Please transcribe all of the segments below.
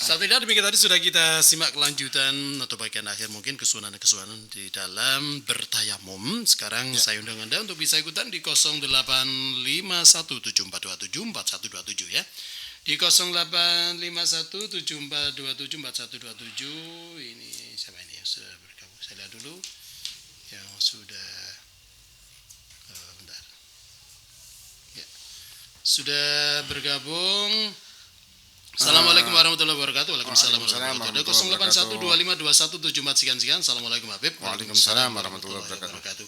Saat ini demikian tadi sudah kita simak kelanjutan atau bagian akhir mungkin kesunahan-kesunahan di dalam bertayamum. Sekarang saya undang Anda untuk bisa ikutan di 085174274127 ya. Di 085174274127 ini siapa ini yang sudah bergabung? Saya lihat dulu yang sudah bentar. Ya. Sudah bergabung. Assalamualaikum warahmatullahi wabarakatuh. Waalaikumsalam warahmatullahi wabarakatuh. 08125174 Assalamualaikum Habib. Waalaikumsalam warahmatullahi wabarakatuh.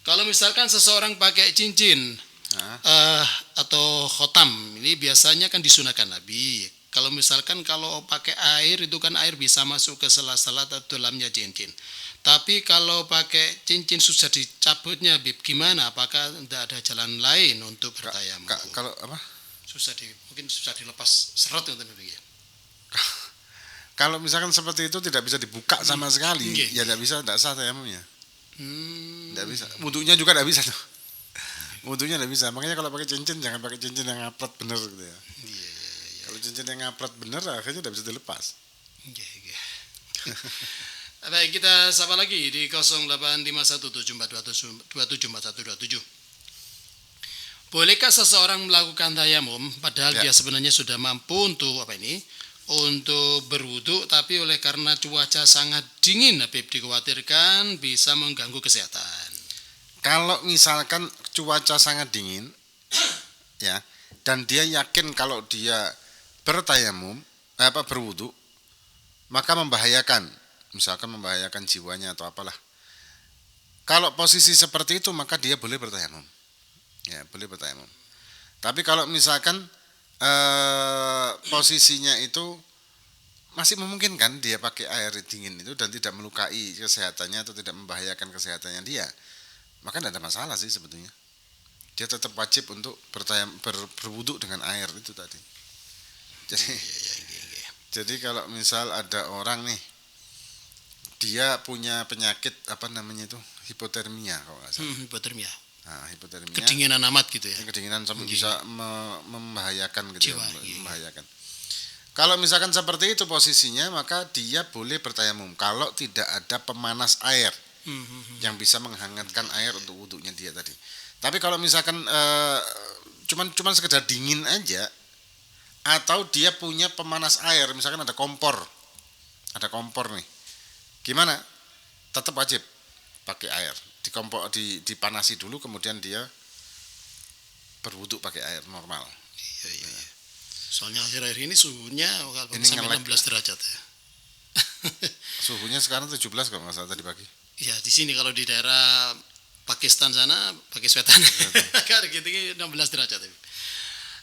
Kalau misalkan seseorang pakai cincin atau khotam, ini biasanya kan disunahkan Nabi. Kalau misalkan kalau pakai air itu kan air bisa masuk ke sela-sela atau dalamnya cincin. Tapi kalau pakai cincin susah dicabutnya, Habib, gimana? Apakah tidak ada jalan lain untuk bertayamum? Kalau apa? Mungkin susah dilepas seret untuk begini. Kalau misalkan seperti itu tidak bisa dibuka sama sekali, ya tidak bisa, tidak sah tayamumnya. Tidak bisa. Wudunya juga tidak bisa tuh. Wudunya tidak bisa. Makanya kalau pakai cincin jangan pakai cincin yang ngapret bener gitu ya. Kalau cincin yang ngapret bener akhirnya tidak bisa dilepas. Baik, kita sapa lagi di 085174274127. Bolehkah seseorang melakukan tayamum padahal dia sebenarnya sudah mampu untuk untuk berwudu, tapi oleh karena cuaca sangat dingin, Habib, dikhawatirkan bisa mengganggu kesehatan. Kalau misalkan cuaca sangat dingin ya, dan dia yakin kalau dia bertayamum berwudu, maka membahayakan, misalkan membahayakan jiwanya atau apalah. Kalau posisi seperti itu maka dia boleh bertayamum. Ya, boleh bertayamum. Tapi kalau misalkan posisinya itu masih memungkinkan dia pakai air dingin itu dan tidak melukai kesehatannya atau tidak membahayakan kesehatannya dia, maka tidak ada masalah sih sebetulnya. Dia tetap wajib untuk berwudu dengan air itu tadi. Jadi kalau misal ada orang nih, dia punya penyakit hipotermia kalau nggak salah. Hipotermia. Nah, hipotermia. Kedinginan amat gitu ya. Kedinginan sampai bisa membahayakan gitu. Membahayakan. Kalau misalkan seperti itu posisinya, maka dia boleh bertayamum kalau tidak ada pemanas air yang bisa menghangatkan air untuk wudunya dia tadi. Tapi kalau misalkan cuman sekedar dingin aja, atau dia punya pemanas air, misalkan ada kompor nih, gimana? Tetap wajib pakai air. Dipanasi dulu, kemudian dia berwudu pakai air normal. Iya. Soalnya akhir-akhir ini suhunya sampai 16 derajat ya. Suhunya sekarang 17 kalau nggak salah tadi pagi. Iya, di sini kalau di daerah Pakistan sana pakai sweater. Karena gitu 16 derajat.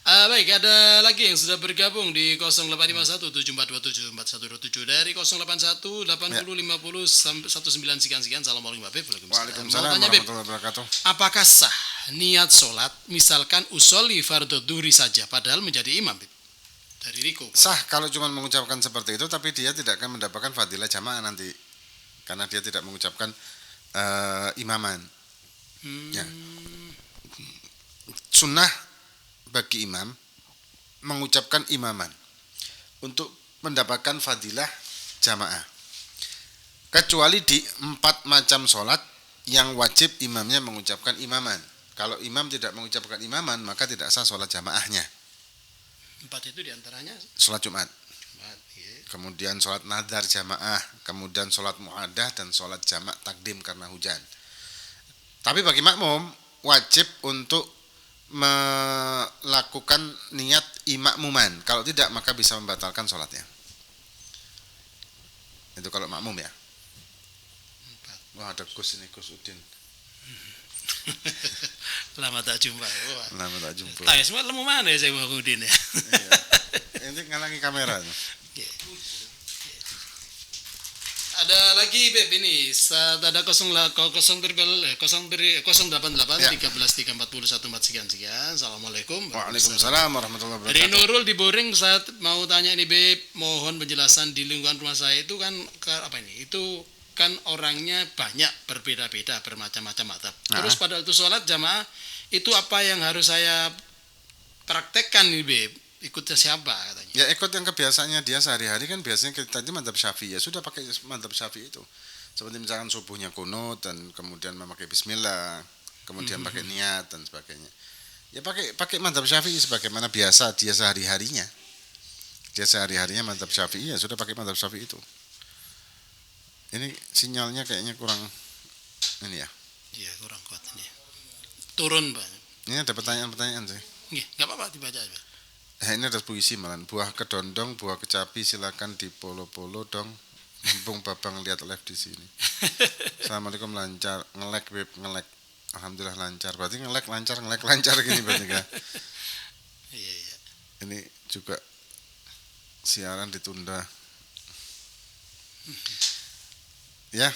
Baik, ada lagi yang sudah bergabung di 085174274127 dari 081805019 sekian. Assalamualaikum Habib. Waalaikumsalam warahmatullahi wabarakatuh. Apakah sah niat sholat misalkan usolli fardhu dhuhri saja padahal menjadi imam, Habib? Dari Riko. Sah kalau cuma mengucapkan seperti itu, tapi dia tidak akan mendapatkan fadilah jamaah nanti karena dia tidak mengucapkan imaman. Ya. Sunnah bagi imam mengucapkan imaman untuk mendapatkan fadilah jamaah, kecuali di 4 macam sholat yang wajib imamnya mengucapkan imaman. Kalau imam tidak mengucapkan imaman, maka tidak sah sholat jamaahnya. 4 itu diantaranya sholat Jumat, kemudian sholat nadar jamaah, kemudian sholat mu'adah, dan sholat jamak takdim karena hujan. Tapi bagi makmum wajib untuk melakukan niat imakmuman. Kalau tidak maka bisa membatalkan sholatnya. Itu kalau makmum ya. Wah, ada Gus ini, Gus Udin. Lama tak jumpa. Lama tak jumpa. Tanya semua lemu mana ya saya Gus Udin ya. Ini ngalangi kamera. Ada lagi Beb ini ada 088 sekian. Assalamualaikum. Waalaikumsalam warahmatullahi wabarakatuh. Dari Nurul di Boring, saat mau tanya ini Beb, mohon penjelasan di lingkungan rumah saya itu kan itu kan orangnya banyak, berbeda-beda, bermacam-macam mazhab. Terus pada waktu sholat jamaah itu apa yang harus saya praktekkan nih Beb? Ikutnya siapa katanya? Ya ikut yang kebiasaannya dia sehari-hari kan biasanya kita itu madzhab Syafi'i, ya sudah pakai madzhab Syafi'i itu. Seperti misalkan subuhnya kunut dan kemudian memakai bismillah, kemudian pakai niat dan sebagainya. Ya pakai madzhab Syafi'i sebagaimana biasa dia sehari-harinya. Dia sehari-harinya madzhab Syafi'i, ya sudah pakai madzhab Syafi'i itu. Ini sinyalnya kayaknya kurang ini ya. Iya, kurang kuat ini. Turun, Pak. Ini ada pertanyaan-pertanyaan sih. Nggih, enggak apa-apa dibaca aja. Ini ada puisi malah. Buah kedondong, buah kecapi silakan di polo-polo dong. Mumpung Babang lihat live di sini. Assalamualaikum, lancar, ngelek Beb, ngelek. Alhamdulillah lancar. Berarti ngelek lancar gini berarti kan. Iya. Ini juga siaran ditunda. Ya.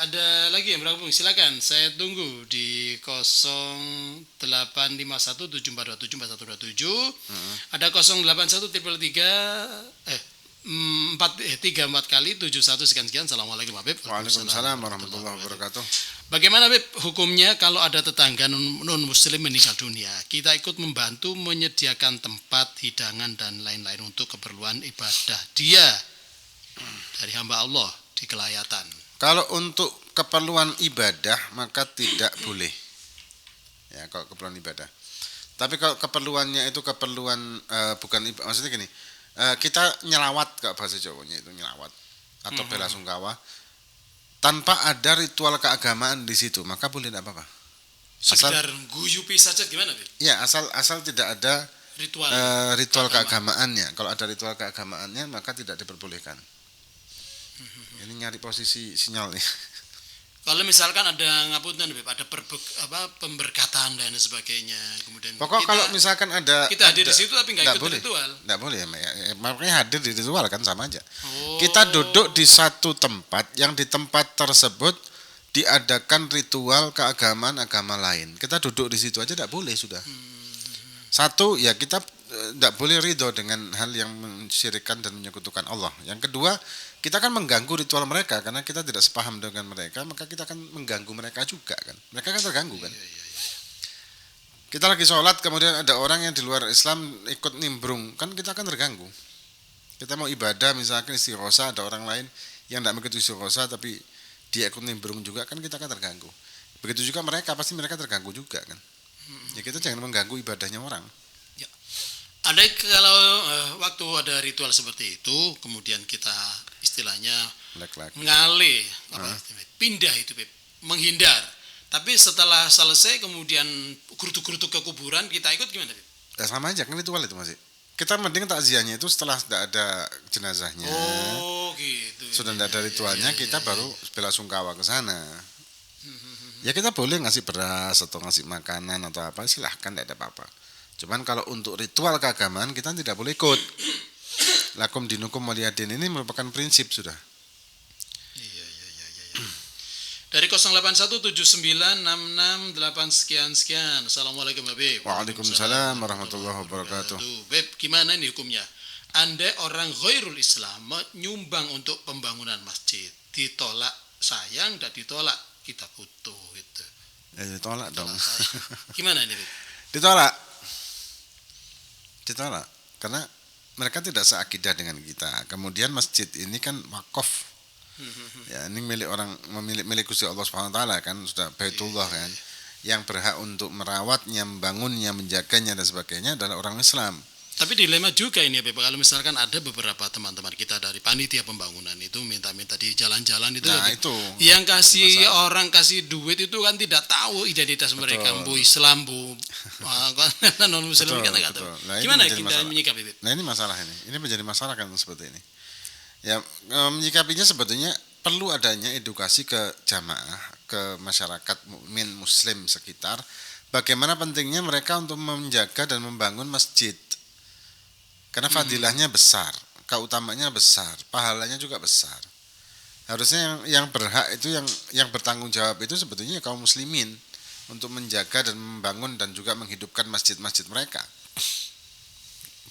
Ada lagi yang bergabung, silakan. Saya tunggu di 085174274127. Ada 081 333 kali 71 sekian. Assalamualaikum Habib. Waalaikumsalam warahmatullahi wabarakatuh. Bagaimana Habib hukumnya kalau ada tetangga non muslim meninggal dunia, kita ikut membantu menyediakan tempat, hidangan dan lain-lain untuk keperluan ibadah dia dari hamba Allah di kelayatan. Kalau untuk keperluan ibadah maka tidak boleh. Ya, kalau keperluan ibadah. Tapi kalau keperluannya itu keperluan bukan ibadah, maksudnya gini, kita nyelawat, kalau bahasa Jawanya itu nyelawat atau bela sungkawa tanpa ada ritual keagamaan di situ, maka boleh, tidak apa-apa. Sekedar guyupi saja gimana, Bib? Ya, asal tidak ada ritual keagamaannya. Kalau ada ritual keagamaannya maka tidak diperbolehkan. Ini nyari posisi sinyal nih. Kalau misalkan ada ngapunten, ada pemberkatan dan sebagainya, kemudian pokok kalau misalkan ada hadir di situ tapi nggak ikut boleh, ritual. Nggak boleh, makanya hadir di ritual kan sama aja. Kita duduk di satu tempat yang di tempat tersebut diadakan ritual keagamaan agama lain. Kita duduk di situ aja tidak boleh sudah. Satu, ya kita tidak boleh ridho dengan hal yang mensyirikkan dan menyekutukan Allah. Yang kedua, kita kan mengganggu ritual mereka karena kita tidak sepaham dengan mereka, maka kita akan mengganggu mereka juga kan. Mereka kan terganggu kan. Kita lagi sholat kemudian ada orang yang di luar Islam ikut nimbrung, kan kita akan terganggu. Kita mau ibadah misalkan istighosa, ada orang lain yang tidak mengikuti istighosa tapi dia ikut nimbrung juga, kan kita akan terganggu. Begitu juga mereka, pasti mereka terganggu juga kan. Ya kita jangan mengganggu ibadahnya orang. Ya. Ada kalau waktu ada ritual seperti itu, kemudian kita istilahnya ngalih, pindah itu, menghindar. Tapi setelah selesai kemudian gerutuk-gerutuk ke kuburan, kita ikut gimana? Ya sama aja kan ritual itu masih. Kita mending takziahnya itu setelah tidak ada jenazahnya. Oh gitu. Sudah tidak ada ritualnya, kita baru bela sungkawa ke sana. Ya kita boleh ngasih beras atau ngasih makanan atau apa, silahkan, tidak ada apa-apa. Cuman kalau untuk ritual keagamaan kita tidak boleh ikut. Lakum dinukum waliyadin ini merupakan prinsip sudah. Iya. Dari 08179668 sekian. Assalamualaikum Habib. Waalaikumsalam warahmatullahi wabarakatuh. Beb, gimana ini hukumnya? Andai orang ghairul Islam menyumbang untuk pembangunan masjid, ditolak, sayang dan ditolak, kita butuh itu. Ya ditolak dong. Gimana ini, Beb? Ditolak karena mereka tidak seakidah dengan kita. Kemudian masjid ini kan wakaf. Ya, ini milik Gusti Allah Subhanahu wa taala kan, sudah Baitullah kan. Yang berhak untuk merawatnya, membangunnya, menjaganya dan sebagainya adalah orang Islam. Tapi dilema juga ini ya, Beb. Kalau misalkan ada beberapa teman-teman kita dari panitia pembangunan itu minta-minta di jalan-jalan itu, nah, itu yang kasih masalah. Orang kasih duit itu kan tidak tahu identitas mereka, bu Islam, bu non Muslim kan nggak tahu. Nah, gimana kita menyikapi, Beb? Nah ini masalah ini menjadi masalah kan seperti ini. Ya, menyikapinya sebetulnya perlu adanya edukasi ke jamaah, ke masyarakat mukmin muslim sekitar, bagaimana pentingnya mereka untuk menjaga dan membangun masjid. Karena fadilahnya besar, keutamanya besar, pahalanya juga besar. Harusnya yang berhak itu yang bertanggung jawab itu sebetulnya kaum muslimin untuk menjaga dan membangun dan juga menghidupkan masjid-masjid mereka.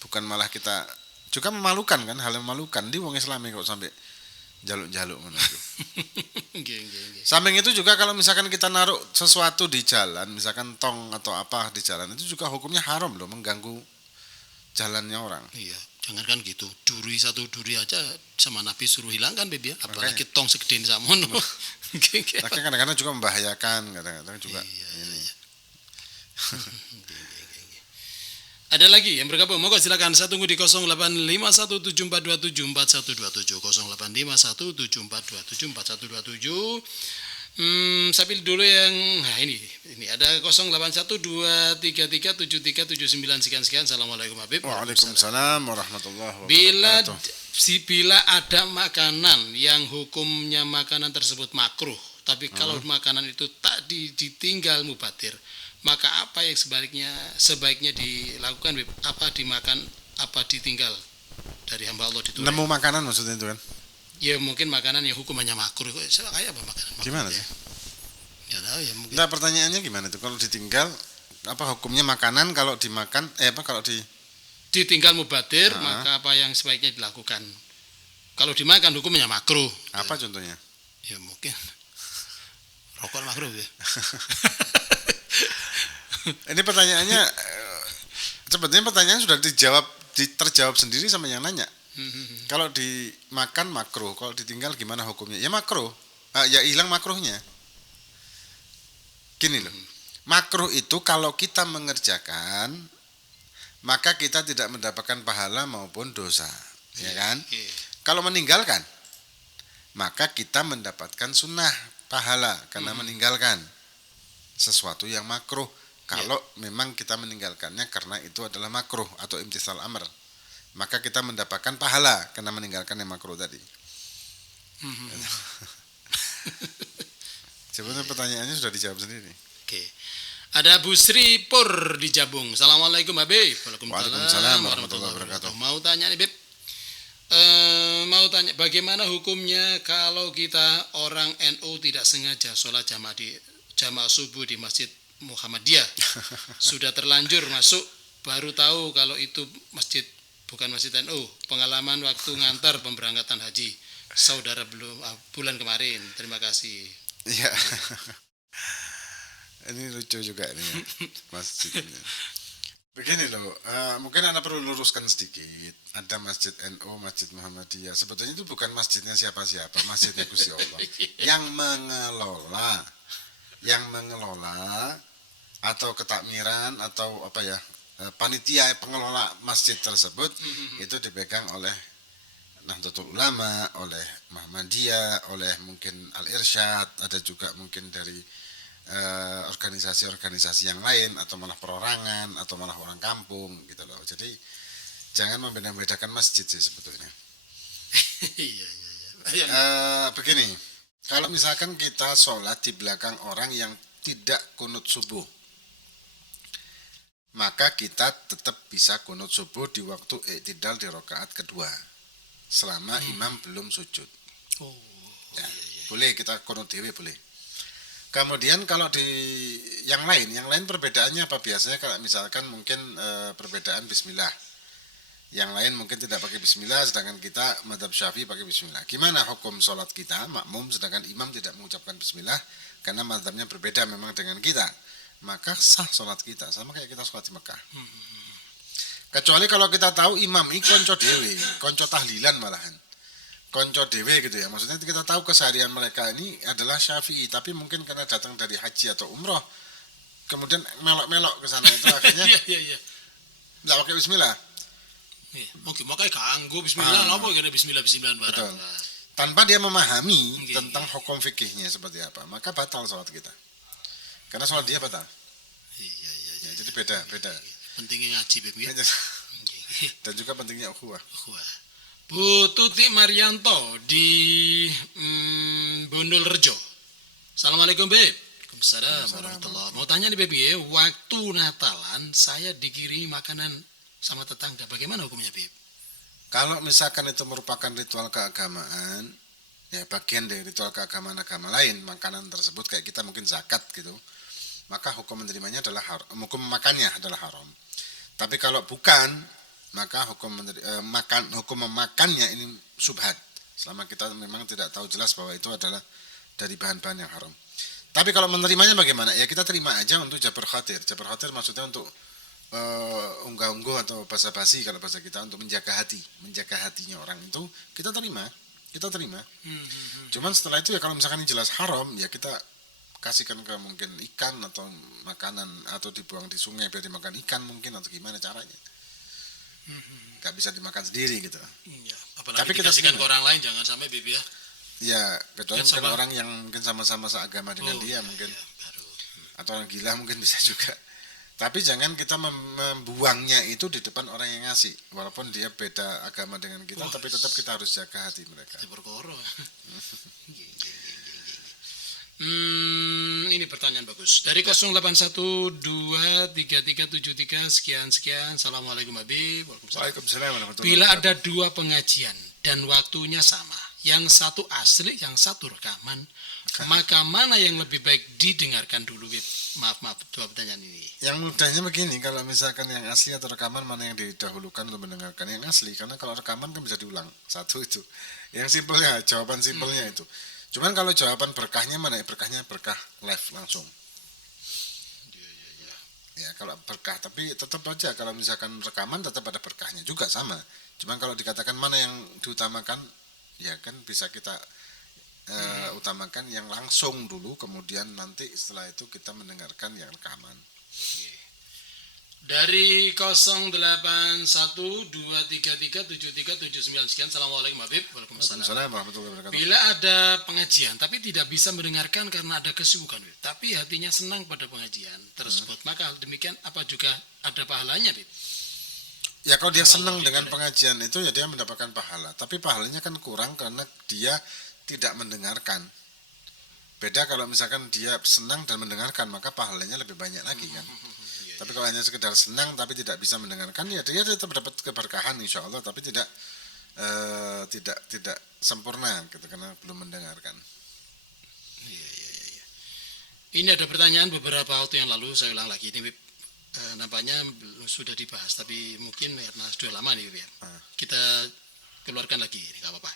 Bukan malah kita juga memalukan kan, hal yang memalukan di wong Islami kok sampai jaluk-jaluk ngono. Samping itu juga kalau misalkan kita naruh sesuatu di jalan, misalkan tong atau apa di jalan, itu juga hukumnya haram loh, mengganggu jalannya orang. Iya, jangankan gitu, satu duri aja sama Nabi suruh hilangkan Beb ya, apalagi tong segedein samono. Tapi kadang-kadang juga membahayakan, kadang-kadang juga ini. Ada lagi yang bergabung, monggo silakan. Saya tunggu di 085174274127, 085174274127. Saya pilih dulu yang ini ada 0812337379 sekian. Assalamualaikum Habib. Waalaikumsalam warahmatullahi wabarakatuh. Bila ada makanan yang hukumnya makanan tersebut makruh, tapi kalau makanan itu tak ditinggal mubatir, maka apa yang sebaiknya dilakukan, apa dimakan, apa ditinggal dari hamba Allah ditulis. Nemu makanan maksudnya itu kan? Ya mungkin makanan yang hukumannya makruh. Kayak apa makanan? Gimana sih? Ya tahu ya mungkin. Nah, pertanyaannya gimana tuh? Kalau ditinggal apa hukumnya makanan, kalau dimakan kalau ditinggal mubadir, maka apa yang sebaiknya dilakukan? Kalau dimakan hukumnya makruh. Apa contohnya? Ya mungkin rokok makruh ya. Ini pertanyaannya sebetulnya pertanyaan sudah terjawab sendiri sama yang nanya. Kalau dimakan makruh, kalau ditinggal gimana hukumnya? Ya makruh, ya hilang makruhnya. Gini loh, makruh itu kalau kita mengerjakan, maka kita tidak mendapatkan pahala maupun dosa, ya kan? Kalau meninggalkan, maka kita mendapatkan sunnah pahala karena meninggalkan sesuatu yang makruh. Kalau memang kita meninggalkannya karena itu adalah makruh atau imtisal amr, maka kita mendapatkan pahala karena meninggalkan yang makruh tadi. Sebenarnya pertanyaannya sudah dijawab sendiri. Oke. Ada Bu Sri Pur di Jabung. Assalamualaikum Habib. Waalaikumsalam warahmatullahi wabarakatuh. Mau tanya nih Beb. Mau tanya bagaimana hukumnya kalau kita orang NU tidak sengaja sholat jamaah subuh di Masjid Muhammadiyah, sudah terlanjur masuk, baru tahu kalau itu masjid bukan masjid NU. Pengalaman waktu ngantar pemberangkatan haji saudara bulan kemarin. Terima kasih. Iya. Ini lucu juga ini ya, masjidnya. Begini loh, mungkin Anda perlu luruskan sedikit. Ada masjid NU, masjid Muhammadiyah. Sebetulnya itu bukan masjidnya siapa-siapa, masjidnya Gusti Allah. Yang mengelola atau ketakmiran atau panitia pengelola masjid tersebut itu dipegang oleh Nahdlatul Ulama, oleh Muhammadiyah, oleh mungkin Al-Irsyad, ada juga mungkin dari organisasi-organisasi yang lain, atau malah perorangan, atau malah orang kampung gitu loh. Jadi jangan membeda-bedakan masjid sih sebetulnya. Begini, kalau misalkan kita sholat di belakang orang yang tidak kunut subuh, maka kita tetap bisa kunut subuh di waktu i'tidal di rakaat kedua selama imam belum sujud. Boleh kita kunut dewe, boleh. Kemudian kalau di yang lain perbedaannya apa? Biasanya kalau misalkan mungkin perbedaan bismillah, yang lain mungkin tidak pakai bismillah, sedangkan kita mazhab Syafi'i pakai bismillah. Gimana hukum sholat kita makmum sedangkan imam tidak mengucapkan bismillah, karena mazhabnya berbeda memang dengan kita, maka sah sholat kita sama kayak kita sholat di Mekah. Kecuali kalau kita tahu imam ini konco dewe, konco tahlilan malahan, konco dewe gitu ya. Maksudnya kita tahu keseharian mereka ini adalah Syafi'i, tapi mungkin karena datang dari haji atau umroh, kemudian melok-melok ke sana itu akhirnya tidak pakai bismillah. Mungkin makanya ganggu bismillah, apa karena bismillah barang. Betul. Tanpa dia memahami tentang hukum fikihnya seperti apa, maka batal sholat kita. Karena sholat dia batal. Ya, jadi beda. Pentingnya ngaji Beb ya. Dan juga pentingnya ukhuwah. Bu Tuti Marianto di Bondol Rejo. Assalamualaikum Beb. Waalaikumsalam warahmatullahi. Mau tanya nih Beb ya, waktu Natalan saya dikirimi makanan sama tetangga. Bagaimana hukumnya Beb? Kalau misalkan itu merupakan ritual keagamaan, ya bagian dari ritual keagamaan agama lain, makanan tersebut kayak kita mungkin zakat gitu, maka hukum menerimanya adalah hukum memakannya adalah haram. Tapi kalau bukan, maka hukum memakannya ini subhat. Selama kita memang tidak tahu jelas bahwa itu adalah dari bahan-bahan yang haram. Tapi kalau menerimanya bagaimana? Ya kita terima aja untuk jabar khatir. Jabar khatir maksudnya untuk unggah-ungguh atau basa-basi kalau bahasa kita, untuk menjaga hatinya orang itu kita terima. Cuman setelah itu ya kalau misalkan ini jelas haram, ya kita kasihkan ke mungkin ikan atau makanan, atau dibuang di sungai biar dimakan ikan mungkin, atau gimana caranya. Gak bisa dimakan sendiri gitu. Ya, apalagi tapi dikasihkan ke orang lain, jangan sampai Bib ya. Ya, kecuali mungkin orang yang mungkin sama-sama seagama dengan dia mungkin. Ya, atau orang gila mungkin bisa juga. Tapi jangan kita membuangnya itu di depan orang yang ngasih. Walaupun dia beda agama dengan kita, tapi tetap kita harus jaga hati mereka. Ini pertanyaan bagus. Dari 08123373 sekian. Assalamualaikum Habib. Waalaikumsalam. Bila ada dua pengajian dan waktunya sama, yang satu asli, yang satu rekaman, maka mana yang lebih baik didengarkan dulu, Bib? Maaf, dua pertanyaan ini. Yang mudahnya begini, kalau misalkan yang asli atau rekaman, mana yang didahulukan untuk mendengarkan? Yang asli, karena kalau rekaman kan bisa diulang. Satu itu. Yang simpelnya, jawaban simpelnya itu. Cuman kalau jawaban berkahnya mana? Berkahnya berkah live langsung. Ya, kalau berkah, tapi tetap aja kalau misalkan rekaman tetap ada berkahnya juga sama. Cuman kalau dikatakan mana yang diutamakan, ya kan bisa kita utamakan yang langsung dulu, kemudian nanti setelah itu kita mendengarkan yang rekaman. Dari 0812337379 sekian. Assalamualaikum Habib. Waalaikumsalam warahmatullahi wabarakatuh. Bila ada pengajian tapi tidak bisa mendengarkan karena ada kesibukan, tapi hatinya senang pada pengajian tersebut, maka hal demikian apa juga ada pahalanya, Bib? Ya kalau dia senang dengan pengajian itu ya dia mendapatkan pahala, tapi pahalanya kan kurang karena dia tidak mendengarkan. Beda kalau misalkan dia senang dan mendengarkan, maka pahalanya lebih banyak lagi kan. Tapi kalau hanya sekedar senang tapi tidak bisa mendengarkan, ya dia tetap dapat keberkahan insya Allah, tapi tidak sempurna gitu karena belum mendengarkan. Iya. Ini ada pertanyaan beberapa waktu yang lalu, saya ulang lagi ini, nampaknya sudah dibahas, tapi mungkin karena sudah lama nih, ya. Kita keluarkan lagi, nggak apa-apa.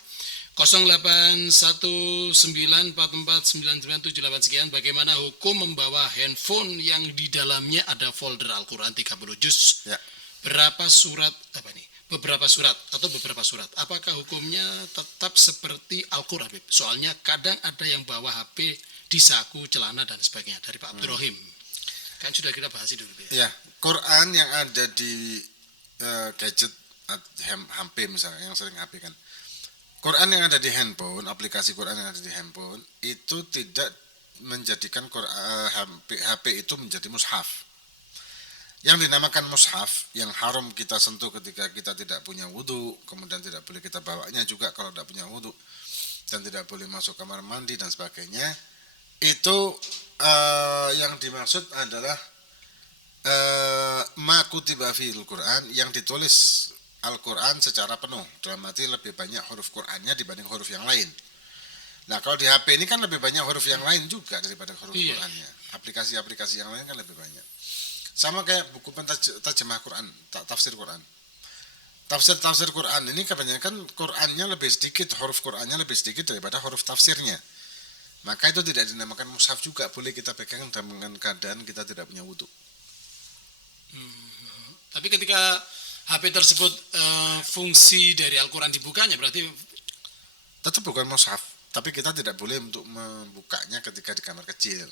0819449978 sekian. Bagaimana hukum membawa handphone yang di dalamnya ada folder Al-Quran 30 juz? Ya. Beberapa surat. Apakah hukumnya tetap seperti Al-Quran? Soalnya kadang ada yang bawa HP di saku, celana dan sebagainya. Dari Pak Abdurrahim. Kan sudah kita bahas dulu. Ya, Quran yang ada di gadget HP misalnya, yang sering HP kan. Quran yang ada di handphone, aplikasi Quran yang ada di handphone itu tidak menjadikan HP itu menjadi mushaf. Yang dinamakan mushaf yang haram kita sentuh ketika kita tidak punya wudhu, kemudian tidak boleh kita bawanya juga kalau tidak punya wudhu, dan tidak boleh masuk kamar mandi dan sebagainya, itu yang dimaksud adalah ma kutiba fil Quran, yang ditulis Al-Quran secara penuh, dalam arti lebih banyak huruf Qurannya dibanding huruf yang lain. Nah kalau di HP ini kan lebih banyak huruf yang lain juga daripada huruf Qurannya. Aplikasi-aplikasi yang lain kan lebih banyak. Sama kayak buku terjemah Quran, tafsir Quran. Tafsir Quran ini kebanyakan Qurannya lebih sedikit, huruf Qurannya lebih sedikit daripada huruf tafsirnya. Maka itu tidak dinamakan mushaf juga, boleh kita pegang dengan keadaan kita tidak punya wudhu. Tapi ketika HP tersebut fungsi dari Al-Quran dibukanya, berarti tetap bukan mushaf, tapi kita tidak boleh untuk membukanya ketika di kamar kecil.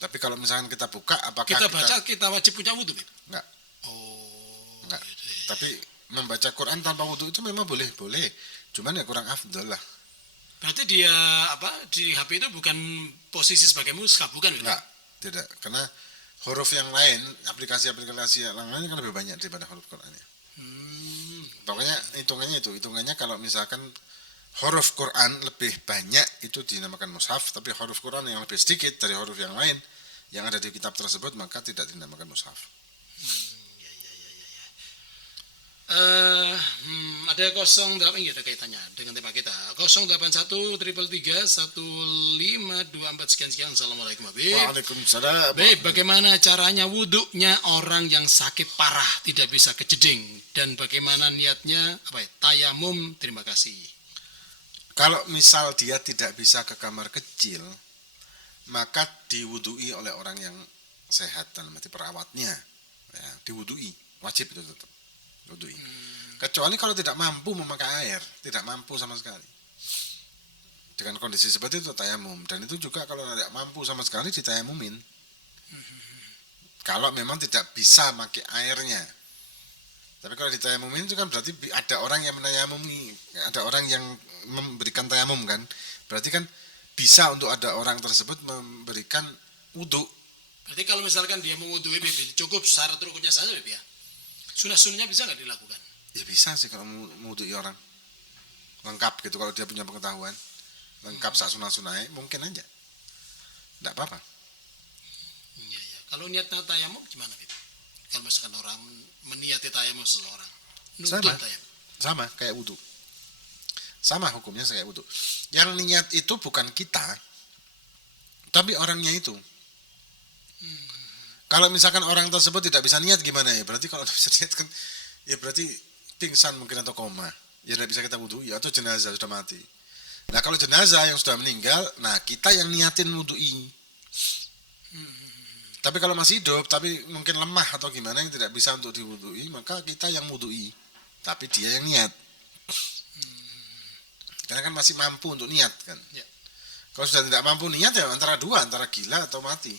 Tapi kalau misalkan kita buka, apakah kita wajib punya wudhu? Enggak. Enggak. Gitu. Tapi membaca Quran tanpa wudhu itu memang boleh, cuman ya kurang afdol lah. Berarti dia di HP itu bukan posisi sebagai mushaf, bukan? Enggak, tidak, karena huruf yang lain, aplikasi-aplikasi yang lain kan lebih banyak daripada huruf Qurannya. Pokoknya hitungannya kalau misalkan huruf Quran lebih banyak itu dinamakan mushaf, tapi huruf Quran yang lebih sedikit dari huruf yang lain yang ada di kitab tersebut maka tidak dinamakan mushaf. Ada 08, ini ada kaitannya dengan tema kita. 0813331524 sekian. Assalamualaikum Habib. Waalaikumsalam. Baik, bagaimana caranya wuduknya orang yang sakit parah tidak bisa kejeding, dan bagaimana niatnya tayamum? Terima kasih. Kalau misal dia tidak bisa ke kamar kecil, maka diwudui oleh orang yang sehat dan mati perawatnya, ya, diwudui, wajib itu tetap wudui. Kecuali kalau tidak mampu memakai air, tidak mampu sama sekali. Dengan kondisi seperti itu tayamum, dan itu juga kalau tidak mampu sama sekali ditayamumin. Kalau memang tidak bisa pakai airnya. Tapi kalau ditayamumin itu kan berarti ada orang yang menayamumi, ada orang yang memberikan tayamum kan. Berarti kan bisa untuk ada orang tersebut memberikan wudhu. Berarti kalau misalkan dia mewudhui cukup syarat rukunnya saja ya. Sunah-sunahnya bisa nggak dilakukan? Ya bisa sih kalau mewudhui orang. Lengkap gitu kalau dia punya pengetahuan. Lengkap sak sunah-sunahnya mungkin aja. Tidak apa-apa. Iya, ya. Kalau niatnya tayamum gimana Bib? Kalau misalkan orang meniati tayamum seseorang. Sama kayak wudhu. Sama hukumnya kayak wudhu. Yang niat itu bukan kita, tapi orangnya itu. Kalau misalkan orang tersebut tidak bisa niat gimana ya? Berarti kalau tidak bisa niat kan, ya berarti pingsan mungkin atau koma. Ya tidak bisa kita wudhu, ya, atau jenazah sudah mati. Nah kalau jenazah yang sudah meninggal, nah kita yang niatin wudhu'i. Tapi kalau masih hidup, tapi mungkin lemah atau gimana yang tidak bisa untuk diwudhu'i, maka kita yang wudhu'i. Tapi dia yang niat. Karena kan masih mampu untuk niat kan. Ya. Kalau sudah tidak mampu niat ya antara dua, antara gila atau mati.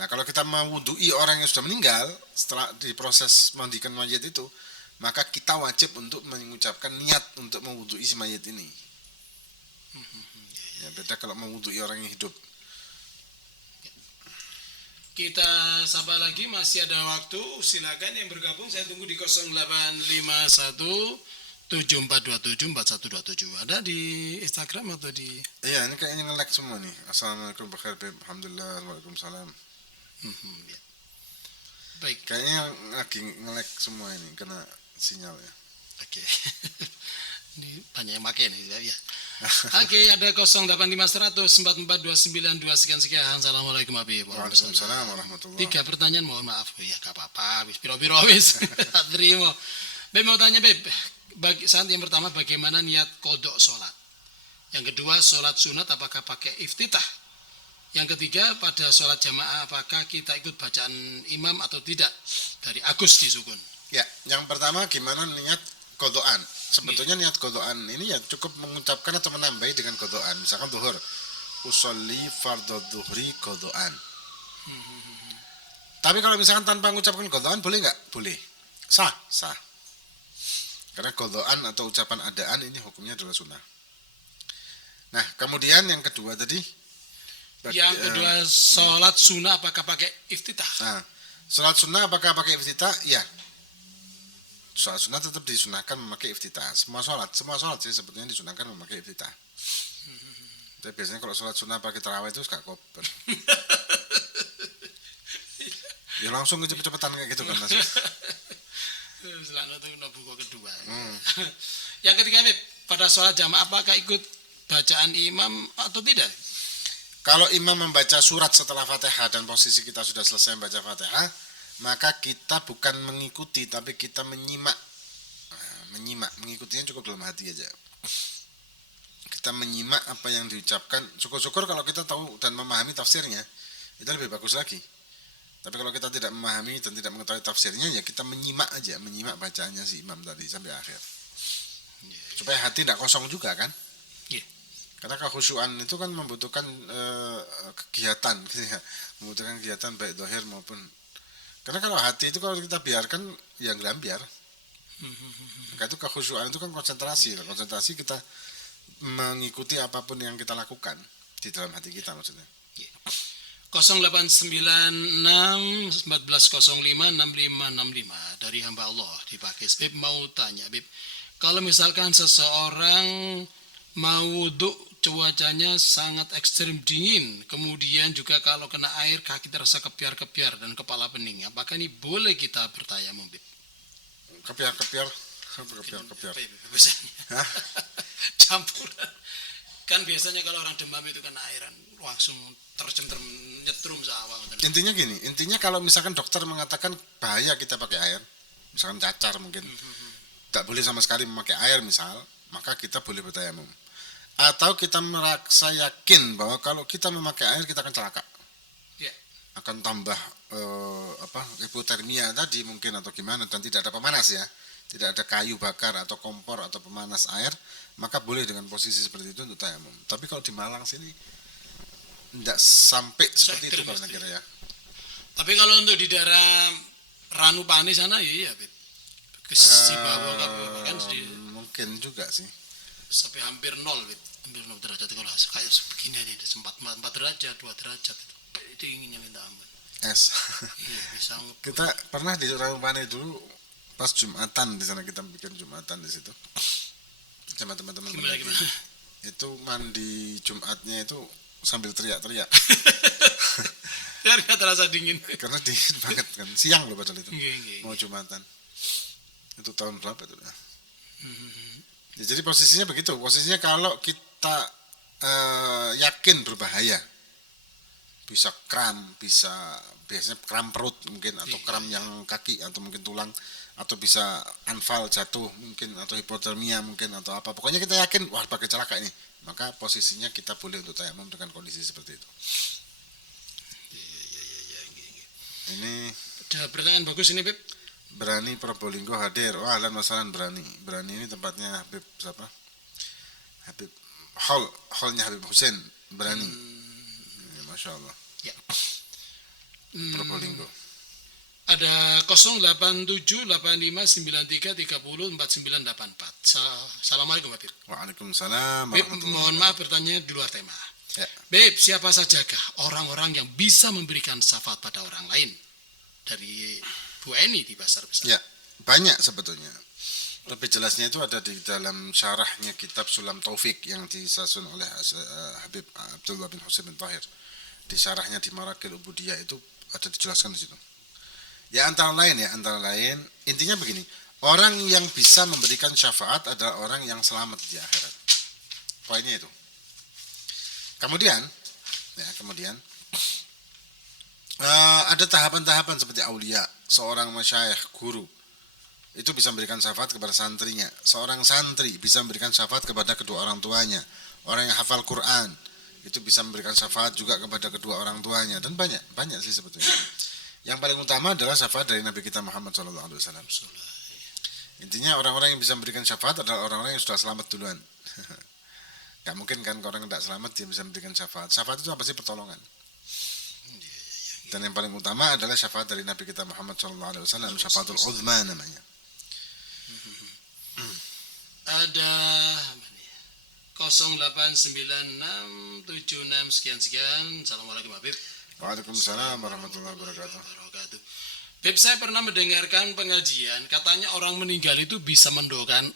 Nah kalau kita mewudhu'i orang yang sudah meninggal setelah diproses mandikan mayat itu, maka kita wajib untuk mengucapkan niat untuk mewudhu'i si mayat ini. Ya, beda kalau mewudhu'i orang yang hidup. Kita sabar lagi, masih ada waktu. Silakan yang bergabung, saya tunggu di 0851 7427 4127. Ada di Instagram atau di? Iya, ini kayaknya nge-like semua nih. Assalamualaikum warahmatullahi wabarakatuh. Alhamdulillah, waalaikumsalam. Ya. Baik. Kayaknya lagi nge-like semua ini kena sinyalnya. Oke. Ini banyak yang pakai nih ya. Oke, ada 0851442922 sekian. Assalamualaikum Waalaikumsalam warahmatullahi. 3 pertanyaan, mohon maaf ya, enggak apa-apa. Wis piro-piro wis. Terima. Beb mau tanya Beb, saat yang pertama bagaimana niat kodok sholat? Yang kedua sholat sunat apakah pakai iftitah? Yang ketiga pada sholat jamaah apakah kita ikut bacaan imam atau tidak? Dari Agus di Sukun. Ya, yang pertama gimana niat kodokan? Sebetulnya niat kodokan ini ya cukup mengucapkan atau menambahi dengan kodokan. Misalkan zuhur, usolli fardhu dhuhri kodokan. Tapi kalau misalkan tanpa mengucapkan kodokan boleh nggak? Boleh. Sah. Karena kodokan atau ucapan adaan ini hukumnya adalah sunnah. Nah, kemudian yang kedua tadi. Yang kedua sholat sunnah apakah pakai iftitah? Nah, sholat sunnah apakah pakai iftitah? Ya. Sholat sunnah tetap disunahkan memakai iftitah. Semua sholat sih sebetulnya disunahkan memakai iftitah. Tapi biasanya kalau sholat sunnah pakai tarawih itu gak koper. Ya langsung cepet-cepetan kayak gitu kan Mas. Selalu itu buku kedua. Yang ketiga Beb, pada sholat jamaah apakah ikut bacaan imam atau tidak? Kalau imam membaca surat setelah Fatihah dan posisi kita sudah selesai membaca Fatihah, maka kita bukan mengikuti tapi kita menyimak. Mengikutinya cukup dalam hati aja. Kita menyimak apa yang diucapkan. Syukur-syukur kalau kita tahu dan memahami tafsirnya, itu lebih bagus lagi. Tapi kalau kita tidak memahami dan tidak mengetahui tafsirnya, ya kita menyimak aja, menyimak bacaannya si imam tadi sampai akhir. Supaya hati tidak kosong juga kan? Karena kekhusyuan itu kan membutuhkan kegiatan gitu ya. Membutuhkan kegiatan baik zahir maupun. Karena kalau hati itu kalau kita biarkan ya gelambiar. Maka itu kekhusyuan itu kan konsentrasi. Konsentrasi kita mengikuti apapun yang kita lakukan di dalam hati kita maksudnya. 0896 1405 6565 dari hamba Allah di Pakis. Bib mau tanya Bib, kalau misalkan seseorang mau wudhu cuacanya sangat ekstrim dingin, kemudian juga kalau kena air kaki terasa kepiar-kepiar dan kepala pening, apakah ini boleh kita bertayamum Bib? Kepiar-kepiar. Campuran. Kan biasanya kalau orang demam itu kena airan langsung nyetrum seawal. Intinya kalau misalkan dokter mengatakan bahaya kita pakai air, misalkan cacar mungkin, tak boleh sama sekali memakai air misal, maka kita boleh bertayamum. Atau kita merasa yakin bahwa kalau kita memakai air kita akan celaka, akan tambah hipotermia tadi mungkin atau gimana, dan tidak ada pemanas ya, tidak ada kayu bakar atau kompor atau pemanas air, maka boleh dengan posisi seperti itu untuk tayamum. Tapi kalau di Malang sini tidak sampai seperti itu kalau kira ya. Tapi kalau untuk di daerah Ranupane sana ya Beb. Ke Sibawa kan mungkin juga sih. Sampai hampir 0 Beb. Hampir 0 derajat kalau kayak begini nih, sempat 4 derajat, 2 derajat itu. Dinginnya minta ampun. Es. Iya, bisa. Kita pernah di Ranupane dulu pas Jumatan, di sana kita bikin Jumatan di situ. Sama teman-teman. Gimana? Itu mandi Jumatnya itu sambil teriak-teriak. Biar nggak terasa dingin. Karena dingin banget kan, siang loh padahal itu. Mau Iya. Jumatan. Itu tahun berapa itu? Ya, jadi posisinya begitu. Posisinya kalau kita yakin berbahaya, bisa kram, biasanya kram perut mungkin, atau kram yang kaki, atau mungkin tulang, atau bisa anfal jatuh mungkin, atau hipotermia mungkin, atau apa. Pokoknya kita yakin, wah pakai celaka ini, maka posisinya kita boleh untuk tayamum dengan kondisi seperti itu. Ini ada pertanyaan bagus ini Beb. Berani Probolinggo hadir. Wah, ahlan wasalan Berani. Berani ini tempatnya Habib siapa? Habib hallnya Habib Hussein Berani. Ya, Masya Allah. Ya. Probolinggo. Ada 0878593304984. Assalamualaikum Beb. Waalaikumsalam. Beb, mohon maaf bertanya di luar tema. Ya. Beb, siapa sajakah orang-orang yang bisa memberikan syafaat pada orang lain? Dari Bu Eni di Pasar Besar. Ya, banyak sebetulnya. Lebih jelasnya itu ada di dalam syarahnya kitab Sulam Taufik yang disusun oleh Habib Abdullah bin Husain bin Tahir. Di syarahnya di Marakil Ubudiyah itu ada dijelaskan di situ. Ya antara lain intinya begini, orang yang bisa memberikan syafaat adalah orang yang selamat di akhirat. Poinnya itu. Kemudian ada tahapan-tahapan seperti aulia, seorang masyayikh, guru itu bisa memberikan syafaat kepada santrinya, seorang santri bisa memberikan syafaat kepada kedua orang tuanya, orang yang hafal Quran itu bisa memberikan syafaat juga kepada kedua orang tuanya, dan banyak sih sebetulnya. Yang paling utama adalah syafaat dari Nabi kita Muhammad SAW. Intinya orang-orang yang bisa memberikan syafaat adalah orang-orang yang sudah selamat duluan. Gak mungkin kan orang yang tidak selamat dia bisa memberikan syafaat. Syafaat itu apa sih? Pertolongan. Dan yang paling utama adalah syafaat dari Nabi kita Muhammad SAW, syafaatul uzma namanya. Ada 089676 sekian. Assalamualaikum Habib. Waalaikumsalam warahmatullahi wabarakatuh. Beb, saya pernah mendengarkan pengajian, katanya orang meninggal itu bisa mendoakan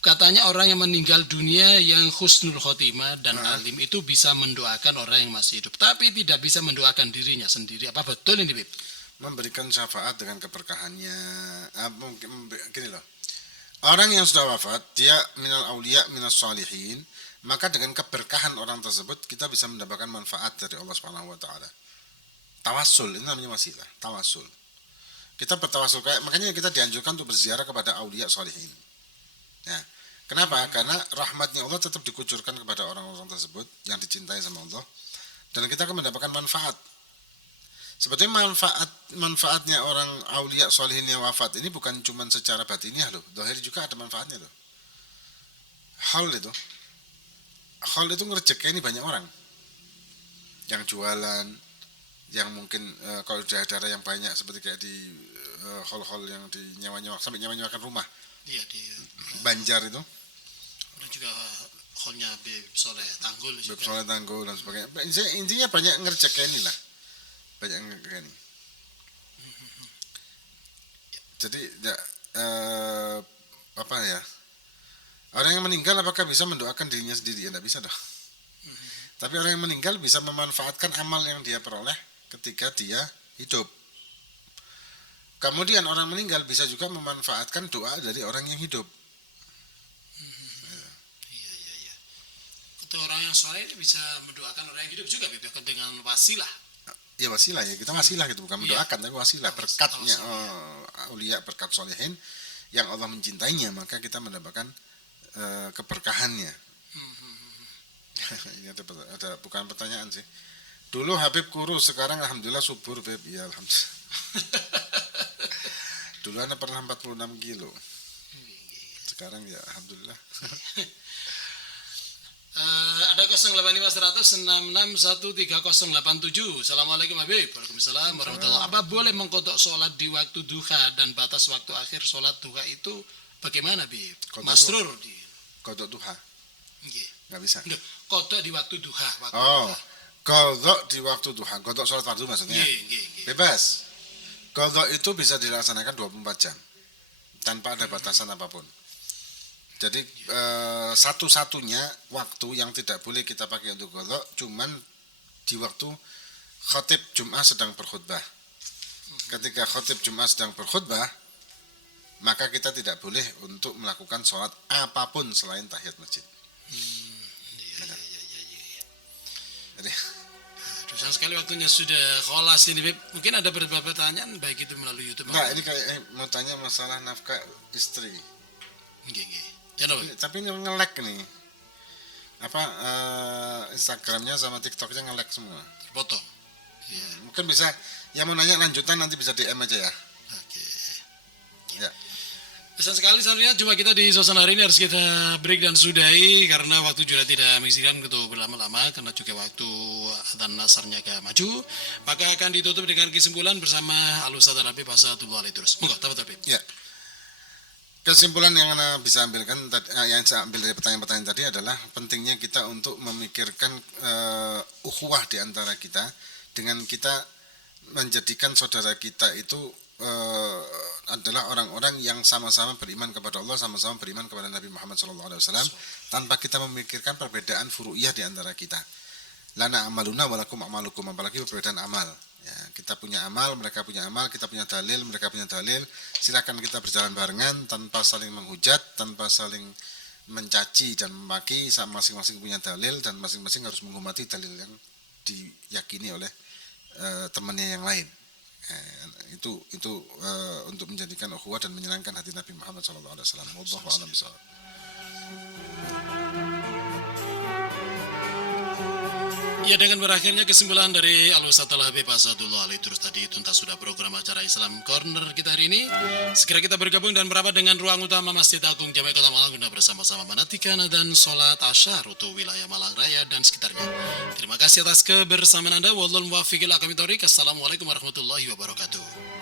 Katanya orang yang meninggal dunia yang husnul khotimah dan alim itu bisa mendoakan orang yang masih hidup, tapi tidak bisa mendoakan dirinya sendiri. Apa betul ini, Beb? Memberikan syafaat dengan keberkahannya. Mungkin gini loh. Orang yang sudah wafat, dia minal aulia, minas shalihin, maka dengan keberkahan orang tersebut kita bisa mendapatkan manfaat dari Allah Subhanahu wa taala. Tawassul, ini namanya wasilah, tawassul. Kita bertawassul, makanya kita dianjurkan untuk berziarah kepada aulia shalihin. Ya. Kenapa? Karena rahmatnya Allah tetap dikucurkan kepada orang-orang tersebut yang dicintai sama Allah, dan kita akan mendapatkan manfaat. Sebetulnya manfaatnya orang aulia sholihin yang wafat ini bukan cuma secara batiniah loh, zahir juga ada manfaatnya loh. Hal itu ngerejekeni banyak orang yang jualan, yang mungkin kalau di daerah yang banyak seperti kayak di hall-hall yang di nyewa-nyewa sampai nyewa-nyewakan rumah. Iya, di Banjar itu. Dan juga hallnya Beb Soleh Tanggul juga. Beb Soleh Tanggul dan sebagainya. Intinya banyak ngerejekeni lah. Banyak ngerejekeni. Jadi orang yang meninggal apakah bisa mendoakan dirinya sendiri? Ya tidak bisa dah. Tapi orang yang meninggal bisa memanfaatkan amal yang dia peroleh ketika dia hidup. Kemudian orang meninggal bisa juga memanfaatkan doa dari orang yang hidup. Iya. Itu orang yang soleh bisa mendoakan orang yang hidup juga, Beb, dengan wasilah. Ya wasilah ya, kita wasilah gitu, bukan mendoakan tapi wasilah, berkatnya aulia, berkat solehin yang Allah mencintainya, maka kita mendapatkan keberkahannya. Ini ada bukan pertanyaan sih. Dulu Habib kurus, sekarang alhamdulillah subur, Beb. Ya alhamdulillah. Dulu Anda pernah 46 kilo. Sekarang ya alhamdulillah. Ada 0851661387. Assalamualaikum Habib. Waalaikumsalam warahmatullahi. Apa boleh mengkodok sholat di waktu duha dan batas waktu akhir sholat duha itu bagaimana, Habib? Masrur di kodok duha. Nggih. Nggak bisa. Kodok di waktu duha. Kodok di waktu duha. Kodok sholat fardu maksudnya. Nggih. Bebas. Kodok itu bisa dilaksanakan 24 jam tanpa ada batasan apapun. Jadi satu-satunya waktu yang tidak boleh kita pakai untuk kodok cuman di waktu khatib Jum'ah sedang berkhutbah. Ketika khatib Jum'ah sedang berkhutbah, maka kita tidak boleh untuk melakukan sholat apapun selain tahiyat masjid. Jadi, sayang sekali waktunya sudah kholas ini, Beb. Mungkin ada beberapa pertanyaan baik itu melalui YouTube. Nah, ini kayak mau tanya masalah nafkah istri. Nggih. Tapi ini nge-lag nih. Instagramnya sama TikToknya nge-lag semua. Potong. Ya. Mungkin bisa, yang mau nanya lanjutan nanti bisa DM aja ya. Oke. Ya. Pesan sekali sebenarnya cuma kita di suasana hari ini harus kita break dan sudahi karena waktu juga tidak mengizinkan gitu berlama-lama karena juga waktu adzan asarnya agak maju. Maka akan ditutup dengan kesimpulan bersama Al-Ustaz Habib Asadullah terus. Monggo, Habib. Ya. Kesimpulan yang Anda bisa ambilkan, yang saya ambil dari pertanyaan-pertanyaan tadi adalah pentingnya kita untuk memikirkan ukhuwah di antara kita dengan kita menjadikan saudara kita itu adalah orang-orang yang sama-sama beriman kepada Allah, sama-sama beriman kepada Nabi Muhammad SAW, tanpa kita memikirkan perbedaan furu'iyah di antara kita. Lana amaluna walakum amalukum, apalagi perbedaan amal. Ya, kita punya amal, mereka punya amal, kita punya dalil, mereka punya dalil. Silakan kita berjalan barengan tanpa saling menghujat, tanpa saling mencaci dan memaki. Masing-masing punya dalil dan masing-masing harus menghormati dalil yang diyakini oleh temannya yang lain. Itu untuk menjadikan ukhuwah dan menyenangkan hati Nabi Muhammad SAW. Wallahu a'lam bishawab. Ya, dengan berakhirnya kesimpulan dari Al-Ustaz Habib Asadullah terus tadi tuntas sudah program acara Islam Corner kita hari ini. Segera kita bergabung dan merapat dengan ruang utama Masjid Agung Jami Kota Malang guna bersama-sama menantikan dan sholat asyar untuk wilayah Malang Raya dan sekitarnya. Terima kasih atas kebersamaan Anda. Wallahul muwaffiq ila aqwamit thoriq. Assalamualaikum warahmatullahi wabarakatuh.